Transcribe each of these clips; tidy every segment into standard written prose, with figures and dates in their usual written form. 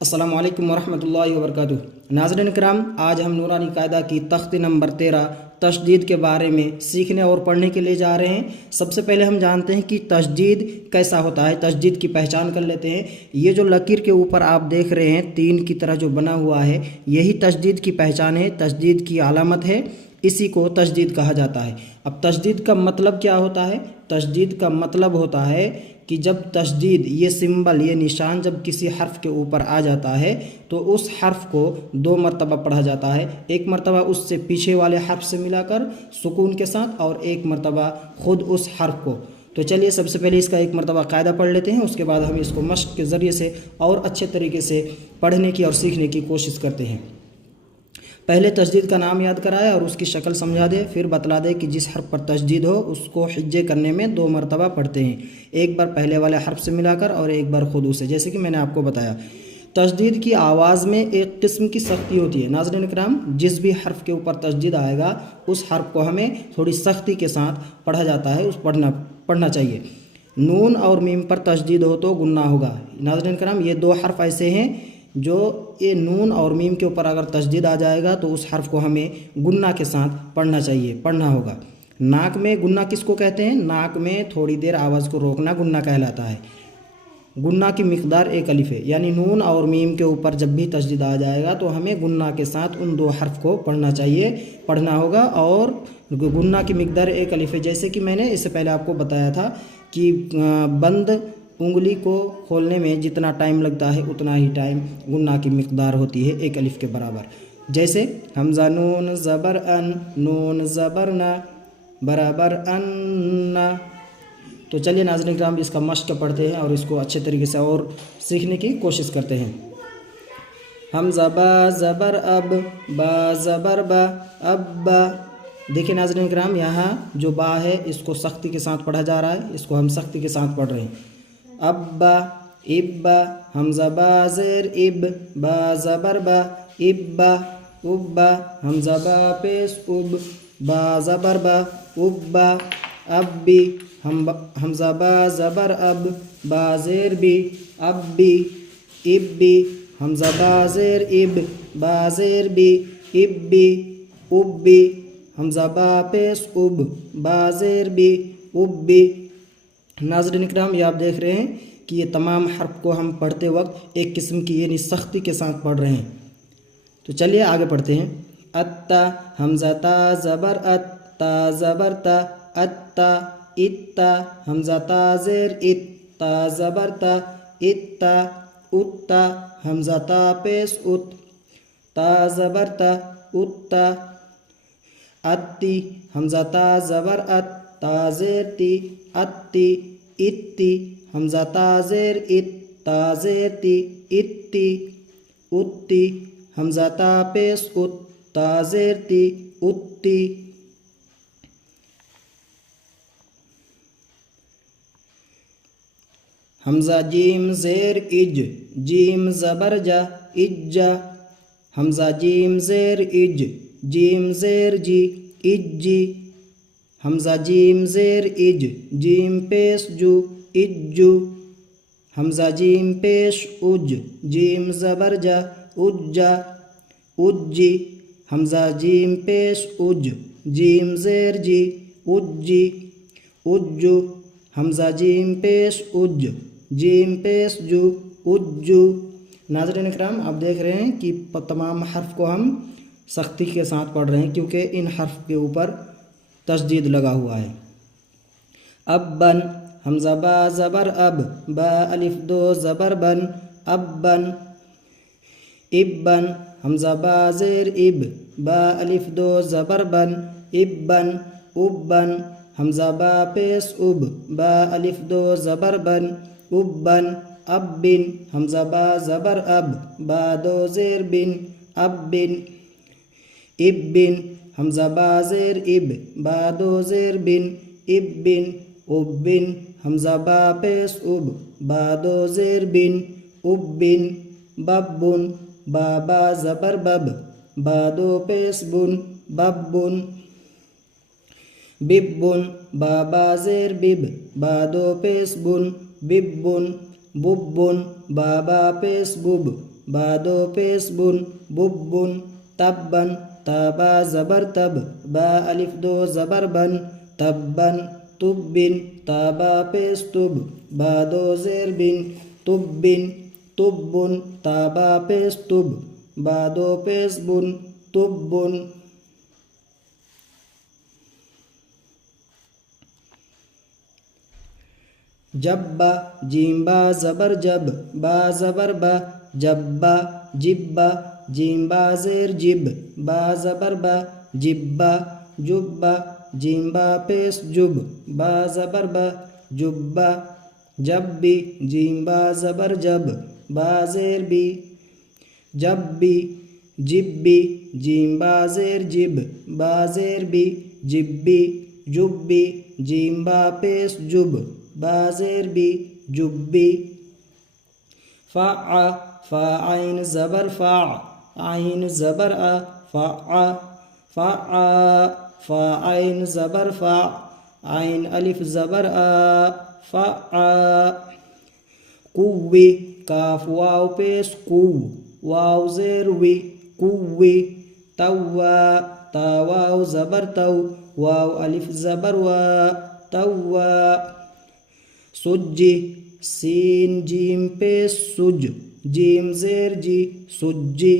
अस्सलाम वालेकुम वरहमतुल्लाहि वबरकातुहू। नाज़रीन किराम, आज हम नूरानी कायदा की तख्ती नंबर 13 तशदीद के बारे में सीखने और पढ़ने के लिए जा रहे हैं। सबसे पहले हम जानते हैं कि तशदीद कैसा होता है, तशदीद की पहचान कर लेते हैं। ये जो लकीर के ऊपर आप देख रहे हैं तीन की तरह जो बना हुआ है, यही तशदीद की पहचान है, तशदीद की अलामत है, इसी को तशदीद कहा जाता है। अब तशदीद का मतलब क्या होता है? तशदीद का मतलब होता है कि जब तशदीद, ये सिंबल, ये निशान जब किसी हर्फ के ऊपर आ जाता है तो उस हर्फ को दो मरतबा पढ़ा जाता है। एक मरतबा उससे पीछे वाले हर्फ से मिलाकर सुकून के साथ, और एक मरतबा ख़ुद उस हर्फ को। तो चलिए सबसे पहले इसका एक मरतबा कायदा पढ़ लेते हैं, उसके बाद हम इसको मश्क के ज़रिए से और अच्छे तरीके से पढ़ने की और सीखने की कोशिश करते हैं। पहले तशदीद का नाम याद कराए और उसकी शक्ल समझा दे, फिर बतला दे कि जिस हर्फ पर तशदीद हो उसको हिज्जे करने में दो मरतबा पढ़ते हैं, एक बार पहले वाले हर्फ से मिलाकर और एक बार खुद उसे, जैसे कि मैंने आपको बताया। तशदीद की आवाज़ में एक किस्म की सख्ती होती है। नाज़रीन किराम, जिस भी हर्फ के ऊपर तशदीद आएगा उस हर्फ को हमें थोड़ी सख्ती के साथ पढ़ा जाता है, उस पढ़ना चाहिए। नून और मीम पर तशदीद हो तो गुन्ना होगा। नाज़रीन किराम, ये दो हर्फ ऐसे हैं जो ये नून और मीम के ऊपर अगर तशदीद आ जाएगा तो उस हर्फ को हमें गुन्ना के साथ पढ़ना चाहिए, पढ़ना होगा। नाक में गुन्ना किसको कहते हैं? नाक में थोड़ी देर आवाज़ को रोकना गुन्ना कहलाता है। गुन्ना की मिकदार एक अलिफ है, यानी नून और मीम के ऊपर जब भी तशदीद आ जाएगा तो हमें गुन्ना के साथ उन दो हर्फ को पढ़ना चाहिए, पढ़ना होगा। और गुन्ना की मिकदार एक अलिफ है, जैसे कि मैंने इससे पहले आपको बताया था कि बंद उंगली को खोलने में जितना टाइम लगता है उतना ही टाइम गुन्ना की मिकदार होती है, एक अलिफ के बराबर। जैसे हमज़ा नून ज़बर अन, नून ज़बर ना, बराबर अन्ना। तो चलिए नाज़रीन किराम, इसका मश्क पढ़ते हैं और इसको अच्छे तरीके से और सीखने की कोशिश करते हैं। हमज़ा बा ज़बर अब, बा ज़बर बा, अब्बा। देखिए नाज़रीन किराम, यहाँ जो बा है इसको सख्ती के साथ पढ़ा जा रहा है, इसको हम सख्ती के साथ पढ़ रहे हैं। अब्बा, इब्बा, हमज़ा बा ज़ेर इब, बा ज़बर बा, इब्बा, उब्बा, हमज़ा बा पेश उब, बा ज़बर बा, उब्बा, अब्बी, हमज़ा बा ज़बर अब, बा ज़ेर बी, अब्बी, इब्बी, हमज़ा बा ज़ेर इब, बा ज़ेर बी, इब्बी, उब्बी, हमज़ा बा पेश उब, बा ज़ेर बी, उब्बी। नाज़रीन इकराम, ये आप देख रहे हैं कि ये तमाम हर्फ को हम पढ़ते वक्त एक किस्म की यानी सख्ती के साथ पढ़ रहे हैं। तो चलिए आगे पढ़ते हैं। अत्ता, हमज़ा ता ज़बर अत, ता ज़बर ता, अत्ता, इत्ता, हमज़ा ता ज़ेर इत, ता ज़बर ता, इत्ता, उत्ता, हमज़ा ता पेश उत, ता ज़बर ता, उत्ता, अत्ती, हमज़ा ता ज़बर अत, ता ज़ेर ती, अत्ती, इत्ती, हमज़ा ता ज़ेर इत, ता ज़ेर ती, इत्ती, उत्ती, हमज़ा ता पेश उत, ता ज़ेर ती, उत्ती। हमज़ा जीम ज़ेर इज, जीम ज़बर जा, इज्जा, हमज़ा जीम ज़ेर इज, जीम ज़ेर जी, इज्जी, हमज़ा जीम ज़ेर इज, जीम पेश जू, इज्जू, हमज़ा जीम पेश उज, जीम ज़बर जा, उज्जा, उज्जी, हमज़ा जीम पेश उज, जीम ज़ेर जी, उज्जी, उज्जू, हमज़ा जीम पेश उज, जीम पेश जू, उज्जू। नाज़रीन इकराम, आप देख रहे हैं कि तमाम हर्फ को हम सख्ती के साथ पढ़ रहे हैं क्योंकि इन हर्फ के ऊपर तशदीद लगा हुआ है। अब्बन, हमज़ा बा ज़बर अब, बा अलिफ दो ज़बर बन, अब्बन, इब्बन, हमज़ा बा ज़ेर इब, बा अलिफ दो ज़बर बन, इब्बन, उब्बन, हमज़ा बा पेश उब, बा अलिफ दो ज़बर बन, उब्बन, अब्बिन, हमज़ा बा ज़बर अब, बा दो ज़ेर बिन, अब्बिन, इब्बिन, हमज़ा बा ज़ेर इब, बा दो ज़ेर बिन, इब्बिन, उब्बिन, हमज़ा बा पेश उब, बा दो ज़ेर बिन, उब्बिन, बब्बुन, बा बा ज़बर बब, बा दो पेश बुन, बब्बुन, बिब्बुन, बा बा ज़ेर बिब, बा दो पेश बुन, बिब्बुन, बुब्बुन, बा बा पेश बुब, با دو پیش بن ببن تبن تابا زبر تب با الف دو زبر بن تبن تبن تابا پیش تب با دو زیر بن تبن تبن تابا پیش تب با دو پیش بن تبن جبا جیم با زبر جب با زبر با جبا جبا جیم با زیر جب با زبر با جبا جبا جیم با پیش جب با زبر با جبا جبی جیم با زبر جب با زیر بی جبی جبی جیم با زیر جب با زیر بی جبی جبی جیم با پیش جب با زیر بی جبی فع فا عین زبر فع عین زبر ا فع فع فا عین زبر فع عین الف زبر ا فع قوی کاف واو پیش قو واو زیر وی قوی توا تا واو زبر تو واو الف زبر وا توا سجی سین جیم پیش سج جیم زیر جی سجی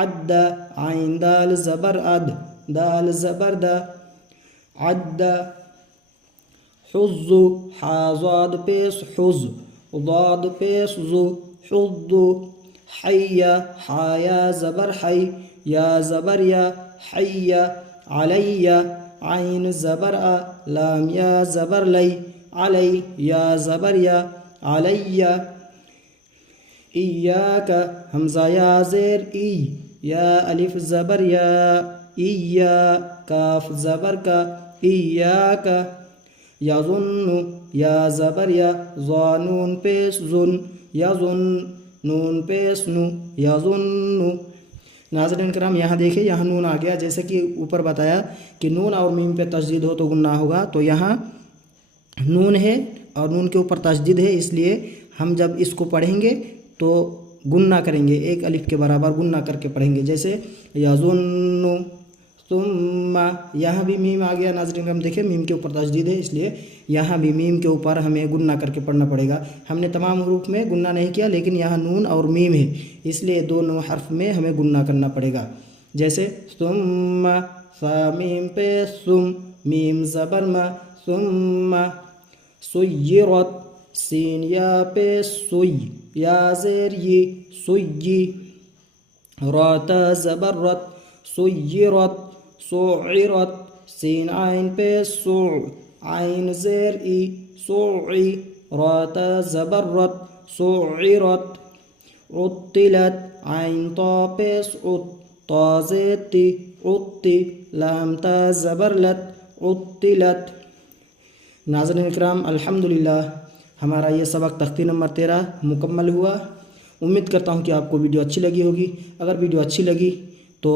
عد عین دال زبر اد دال زبر دا عد حظ حاضاد پیش حظ ضاد پیش ذو حظ حی حایا زبر حی یا زبر یا حی علی عین زبر ا لام یا زبر لی علی یا زبر یا علی ایاک حمزہ یا زیر ای یا الف زبر یا ایا کاف زبر کا ایاک یظن یا زبر یا ظانون پیش ظن یظن نون پیش نو یظن ناظرین کرام یہاں دیکھیں یہاں نون آ گیا، جیسے کہ اوپر بتایا کہ نون اور میم پہ تشدید ہو تو گناہ ہوگا، تو یہاں نون ہے اور نون کے اوپر تشدید ہے، اس لیے ہم جب اس کو پڑھیں گے تو گنہ کریں گے، ایک الف کے برابر گنہ کر کے پڑھیں گے، جیسے یظن ثم یہاں بھی میم آ گیا۔ ناظرین کرام دیکھیں میم کے اوپر تشدید ہے، اس لیے یہاں بھی میم کے اوپر ہمیں گنہ کر کے پڑھنا پڑے گا۔ ہم نے تمام حروف میں گنہ نہیں کیا، لیکن یہاں نون اور میم ہے، اس لیے دونوں حرف میں ہمیں گنہ کرنا پڑے گا، جیسے ثم فا میم پہ ثم میم زبر ما ثم سیرت سین یا پہ سوی یا زیر ی سوی رات زبر رت سیرت سعرت سین عین پہ سوع عین زیر ای سوعی رات زبر رت سعرت عطلت عین طا پیش عط طا زیر تی عطی لام تا زبر لت عطلت۔ ناظرین اکرام الحمدللہ ہمارا یہ سبق تختی نمبر 13 مکمل ہوا۔ امید کرتا ہوں کہ آپ کو ویڈیو اچھی لگی ہوگی۔ اگر ویڈیو اچھی لگی تو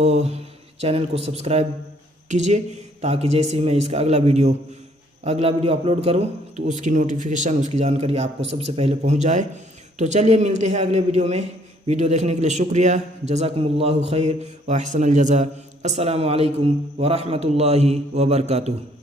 چینل کو سبسکرائب کیجئے، تاکہ جیسے میں اس کا اگلا ویڈیو اپلوڈ کروں تو اس کی نوٹیفیکیشن، اس کی جانکاری آپ کو سب سے پہلے پہنچ جائے۔ تو چلیے ملتے ہیں اگلے ویڈیو میں۔ ویڈیو دیکھنے کے لیے شکریہ، جزاکم اللہ خیر و احسن الجزاء۔ السلام علیکم ورحمۃ اللہ وبرکاتہ۔